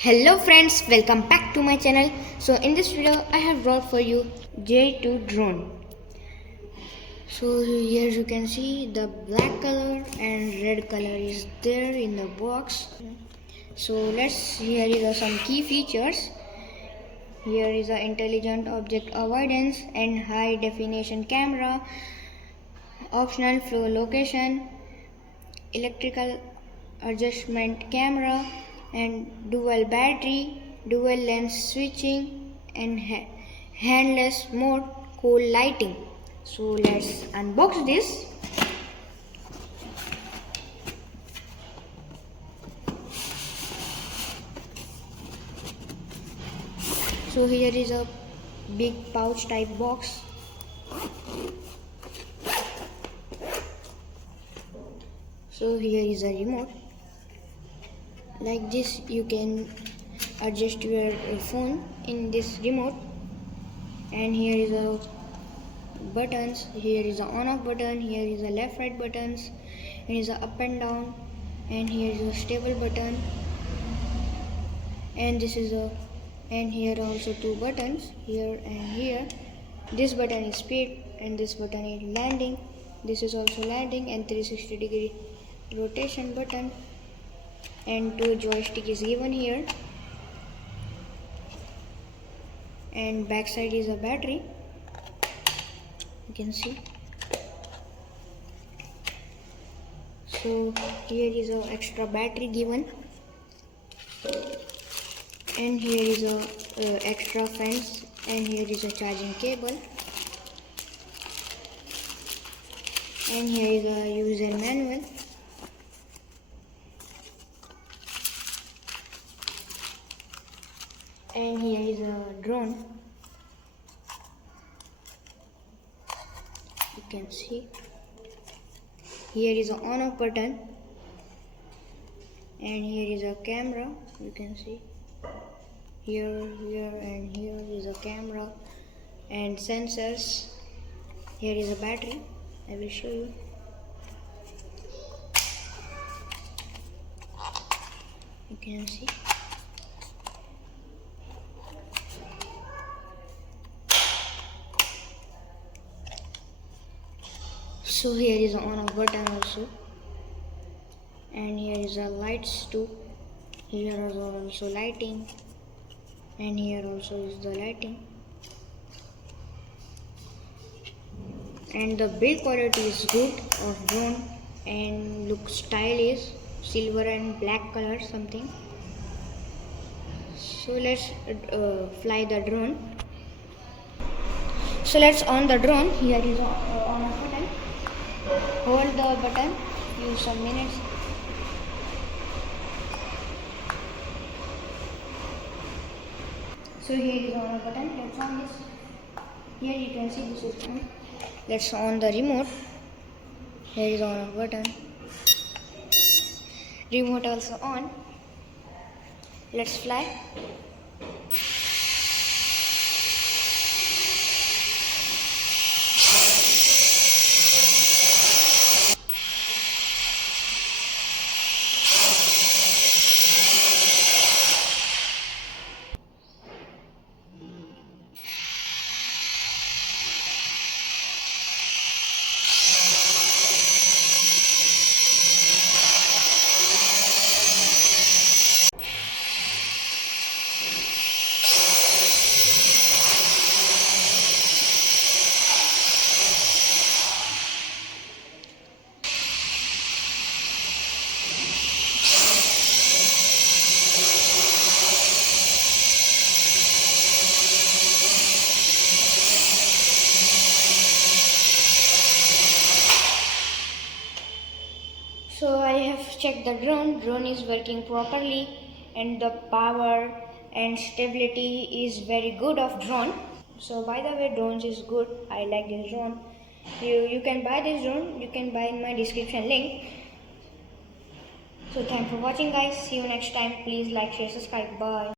Hello friends, welcome back to my channel. So in this video I have brought for you J2 drone. So here you can see the black color and red color is there in the box. So here is some key features. Here is the intelligent object avoidance and high definition camera, optional flow location, electrical adjustment camera, and dual battery, dual lens switching, and handless mode, cool lighting. So let's unbox this. So here is a big pouch type box. So here is a remote. Like this you can adjust your phone in this remote, and here is a buttons. Here is a on off button, here is a left right buttons, here is a up and down, and here is a stable button, and here also two buttons, here and here. This button is speed and this button is landing. This is also landing and 360-degree rotation button, and two joystick is given here, and back side is a battery, you can see. So here is a extra battery given, and here is a extra fence, and here is a charging cable, and here is a user manual. And here is a drone, you can see. Here is an on off button, and here is a camera, you can see. Here and here is a camera and sensors. Here is a battery, I will show you. You can see. So here is an on off button also, and here is a lights too. Here is also lighting, and here also is the lighting. And the build quality is good of drone, and looks stylish, silver and black color something. So let's fly the drone. So let's on the drone. Here is on off button. Hold the button, use some minutes. So here is on a button, let's on this. Here you can see this is on. Let's on the remote. Here is on a button. Remote also on. Let's fly. So I have checked the drone. Drone is working properly, and the power and stability is very good of drone. So by the way, drones is good. I like this drone. You can buy this drone. You can buy in my description link. So thanks for watching guys. See you next time. Please like, share, subscribe. Bye.